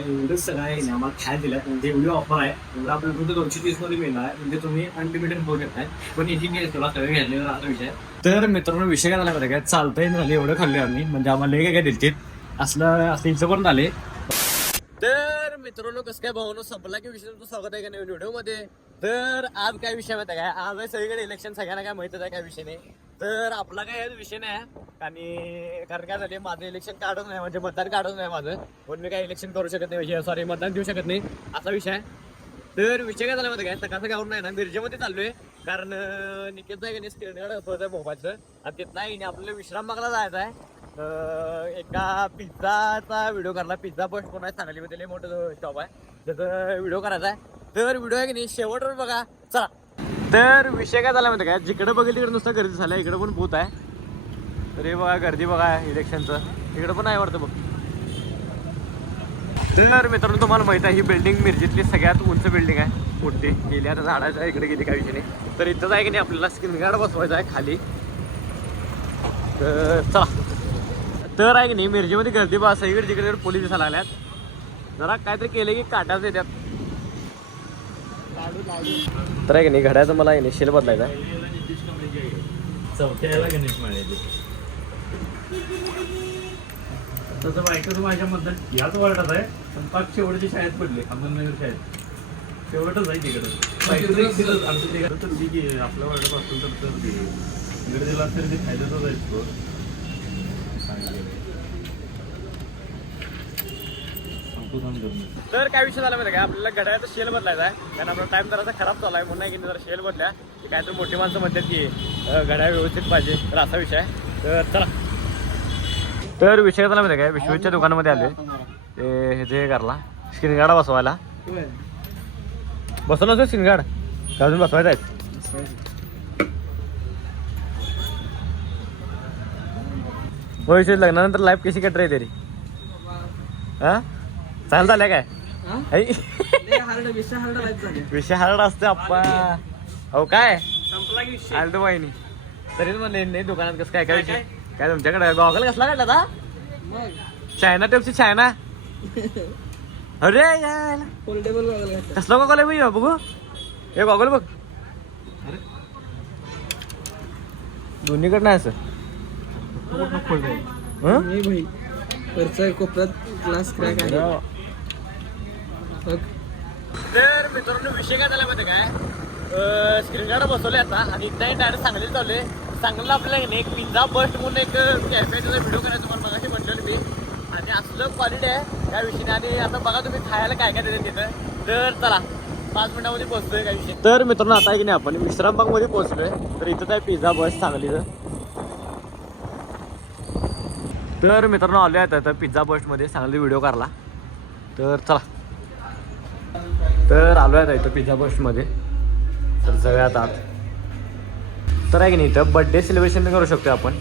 काय एवढं सगळं आहे ना आम्हाला खायला दिल्यात म्हणजे एवढी ऑफर आहे एवढं आपल्याला फक्त 230 मध्ये मिळणार आहे म्हणजे तुम्ही अनलिमिटेड होऊ शकताय पण इंजिनियर तुला सगळं घ्यायला राहतो विषय. तर मित्रांनो विषय काय झाला माहिती काय चालतंय झाले एवढं खाल्ले आम्ही म्हणजे आम्हाला लय काय दिलते असं इथं पण आले. तर मित्रांनो कसं काय भावनो संपला की विषय तुमचं स्वागत आहे का नवीन व्हिडिओ मध्ये. तर आज काय विषय माहिती काय आज आहे सगळीकडे इलेक्शन सगळ्यांना काय माहितच आहे काय विषय नाही. तर आपला काय विषय नाही आणि कारण काय झाले माझं इलेक्शन काढूच नाही म्हणजे मतदान काढूच नाही माझं पण मी काय इलेक्शन करू शकत नाही सॉरी मतदान देऊ शकत नाही असा विषय आहे. तर विषय काय झाला माहिती काय सकाळचं गावून नाही ना मिरजेमध्ये चाललोय कारण निकेतचा आहे की नाही स्क्रीन गार्ड असं मोबाईलचं आणि तिथं आहे आपल्याला विश्राम बागला जायचं आहे. एका पिझ्झाचा व्हिडिओ करला पिझ्झा पोस्ट कोण आहे सांगलीमध्ये मोठं शॉप आहे त्याचा व्हिडिओ करायचा आहे. तर व्हिडिओ आहे की नाही शेवटवर बघा चला. तर विषय काय झाला माहिती काय जिकडे बघेल तिकडे नुसतं गर्दी झालं इकडे पण बूथ आहे. तर हे बघा गर्दी बघा इलेक्शनचं इकडे पण आहे वाटतं बघ. तर मित्रांनो तुम्हाला माहित आहे ही बिल्डिंग मिरजेतली सगळ्यात उंच बिल्डिंग आहे मोठी गेली आता झाडाच्या इकडे गेली काही विषय नाही. तर इथंच आहे की नाही आपल्याला स्क्रीन गार्ड बसवायचा आहे खाली. तर चला तर आहे की नाही मिरजेमध्ये गर्दी बा सगळीकडे जिकडे पोलीस दिसायला लागल्यात जरा काहीतरी केले की काटाच येतात. तर आहे की नाही घड्याचं मला इनिशियल बदलायचा चौथ्याला गणेश माळ्याचे तसं बायकोचं माझ्याबद्दल याच वार्डात आहे पण पाक शेवटच्या शाळेत पडले अहमदनगर शाळेत शेवटच आहे तिकडं आमच्या तिकडं तर ठीक आहे आपल्या वार्डापासून तर तिकडे दिला तर ते फायद्याचाच आहे तो. तर काय विषय झाला माहिती काय आपल्याला घड्याळाचा शेल बदलायचा आहे कारण आपला टाइम जरासा खराब चालू आहे म्हणून नाही की जरा शेल बदल्या काय तर मोठी माणसं म्हणतात की घड्याळ व्यवस्थित पाहिजे तर असा विषय आहे. तर चला तर विषय झाला माहिती काय विश्वच्या दुकानामध्ये आले ते हे जे करला स्क्रीन गार्ड बसवायला बसवलं असं स्क्रीन गार्ड का अजून बसवायचं आहे. हो विषय लग्नानंतर लाईफ कशी कट राही तरी हा चाल झाल्या काय विषय हार्ड असते आप्पा हो काय हार्ड वाहिनी तरीच म्हणले नाही दुकानात कसं काय काय विषय काय तुमच्याकडे गॉगल कसला काढला आता चायना टेपची चायना अरे यार कसला गॉगल आहे भाई बघू हे गॉगल बघ दोन्हीकडनं आहे असं कोपऱ्यात ग्लास क्रॅक आहे. तर मित्रांनो विषय काय झाला माहिती काय स्क्रीन गार्ड बसवले आता आणि इथं डायरेक्ट सांगलीला चालले सांगलीला आपल्याला एक पिझ्झा बस्ट म्हणून एक कॅफेचा व्हिडिओ करायचा तुम्हाला बघाशी म्हटलं मी आणि असलं क्वालिटी आहे त्या विषयी आणि आता बघा तुम्ही खायला काय काय देते तिथं. तर चला 5 मिनिटामध्ये पोहोचतोय काय विषय. तर मित्रांनो आता आहे की नाही आपण विश्रामबागमध्ये पोहोचलोय तर इथं आहे पिझ्झा बस्ट सांगलीचं. तर मित्रांनो आलो आहे तर पिझ्झा बस्टमध्ये सांगली व्हिडिओ काढला तर चला. तर आलो आहे इथं पिझ्झा बस्टमध्ये तर सगळ्यात आत तर आहे की नाही इथं बड्डे सेलिब्रेशन करू शकतो आपण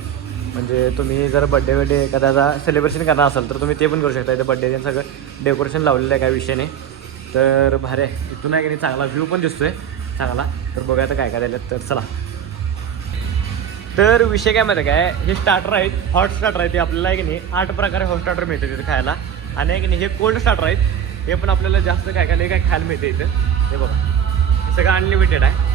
म्हणजे तुम्ही जर बड्डे एखाद्याचा सेलिब्रेशन करणार असाल तर तुम्ही ते पण करू शकता. इथं बड्डे सगळं डेकोरेशन लावलेलं आहे काय विषय नाही. तर भारी आहे इथून आहे की नाही चांगला व्ह्यू पण दिसतोय चांगला. तर बघा आता काय काय द्यायला तर चला. तर विषय काय माहिती काय हे स्टार्टर आहेत हॉट स्टार्टर आहे ते आपल्याला आहे की नाही 8 प्रकारे हॉट स्टार्टर मिळते तिथे खायला आणि आहे की नाही हे कोल्ड स्टार्टर आहेत हे पण आपल्याला जास्त काय काय खायला मिळते इथं. हे बघा हे सगळं अनलिमिटेड आहे.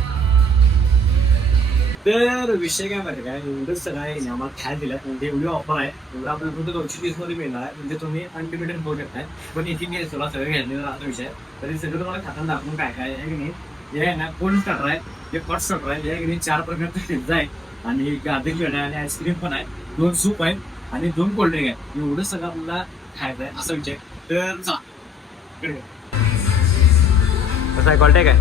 तर विषय काय माहिती काय एवढं सगळं आहे ना आम्हाला खायला दिल्यात म्हणजे एवढी ऑफर आहे एवढं आपल्याला फक्त 230 मध्ये मिळणार आहे म्हणजे तुम्ही अनलिमिटेड होऊ शकताय पण इंजिनियर तुला सगळं घ्यायला राहतो विषय. तरी सगळं तुम्हाला खाताना दाखवून काय काय आहे की नाही हे आहे ना कोल्ड स्टार्टर आहे हे हॉट स्टार्टर आहे हे की नाही 4 प्रकारचा पिझ्झा आहे आणि गार्लिक ब्रेड आहे आणि आईस्क्रीम पण आहे 2 सूप आहेत आणि 2 कोल्ड्रिंक आहे एवढं सगळं आपल्याला खायचं आहे असा विषय. तर चला कसं आहे क्वालिटी काय.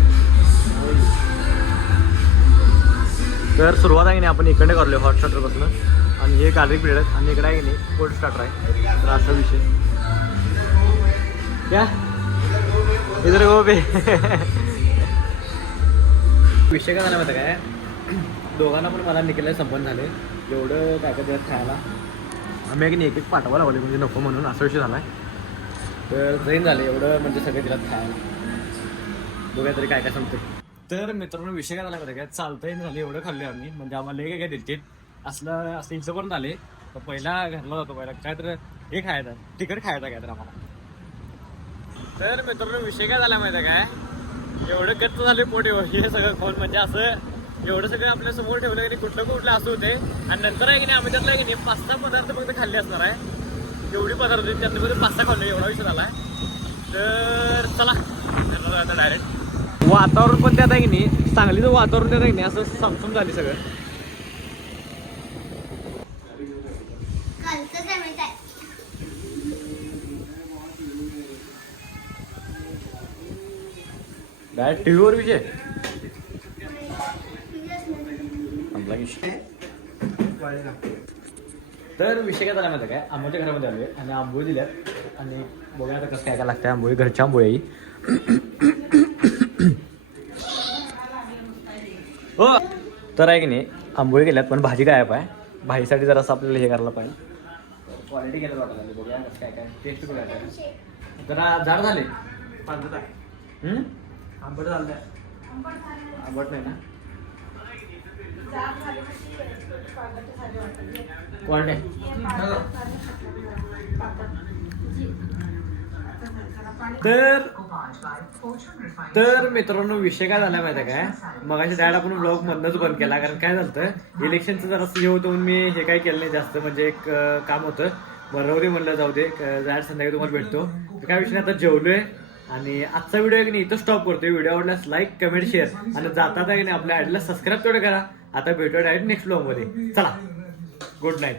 तर सुरुवात आहे की नाही आपण इकडे करलो हॉट स्टार्टरपासून आणि हे गार्लिक ब्रेड आहे आणि इकडे आहे की नाही कोल्ड स्टार्टर आहे. तर असा विषय क्या इधर गो बे विषय काय झाला माहिती काय दोघांना पण मला निघायला संपन्न झाले एवढं काय काय द्यायला खायला आम्ही की नाही एक पाठवा लावले म्हणजे नको म्हणून असा विषय झाला आहे. तर ट्रेन झाले एवढं म्हणजे सगळे तिला खायला बघा तरी काय काय संपते. तर मित्रांनो विषय काय झाला माहिती काय चालतंय झाले एवढं खाल्ले आम्ही म्हणजे आम्हाला लय काय दिलते असं इथं पण आले तर पहिला घरला जातो पहिला काय तर हे खायचं तिकट खायचं काय तर आम्हाला तर मित्रांनो विषय काय झाला माहिती आहे काय, एवढं गच्च झाले पोट हे सगळं खोल, म्हणजे असं एवढं सगळं आपल्या समोर ठेवलं की कुठलं असं होते. आणि नंतर आहे की नाही आम्ही त्यातलं आहे की नाही 5-6 पदार्थ फक्त खाल्ले असणार आहे. एवढी पदार्थ होते त्यातले फक्त 5-6 खाल्ले, एवढा विषय झाला आहे. तर चला आता डायरेक्ट वातावरण पण त्यात आहे की नाही, सांगलीचं वातावरण त्यात आहे की नाही असं समसम झाली सगळं. डायरेक्ट टीव्हीवर विषय संपला विषय. तर विषय काय झाला माहिती काय, आंबोच्या घरामध्ये आलोय आणि आंबोळी दिल्यात आणि बघूया आता कसं काय काय लागतं. आंबोळी घरच्या आंबोळी हो. तर आहे की नाही आंबोळी गेल्यात, पण भाजी काय आहे, भाजीसाठी जरासं आपल्याला हे करायला पाहिजे. क्वालिटी केलं वाटायला बघूया कसं काय काय टेस्ट बघूया. जरा झाड झाले आंबट झालं आंबट नाही ना क्वालिटी. तर मित्रांनो विषय काय झाला माहिती आहे काय, मगाशी डायरेक्ट आपण ब्लॉग मधनच बंद केला, कारण काय झालं इलेक्शनचं जरासं हे होतं म्हणून मी हे काय केलं नाही जास्त, म्हणजे एक काम होतं. बरं दे म्हणलं, जाऊ दे डायरेक्ट संध्याकाळी तुम्हाला भेटतो. तर काय विषय आता जेवलोय आणि आजचा व्हिडिओ आहे की नाही इथं स्टॉप करतोय. व्हिडिओ आवडल्यास लाईक कमेंट शेअर आणि जातात आहे की नाही आपल्या आयडीला सबस्क्राईब तेवढं करा. आता भेटूया डायरेक्ट नेक्स्ट ब्लॉग मध्ये. चला गुड नाईट.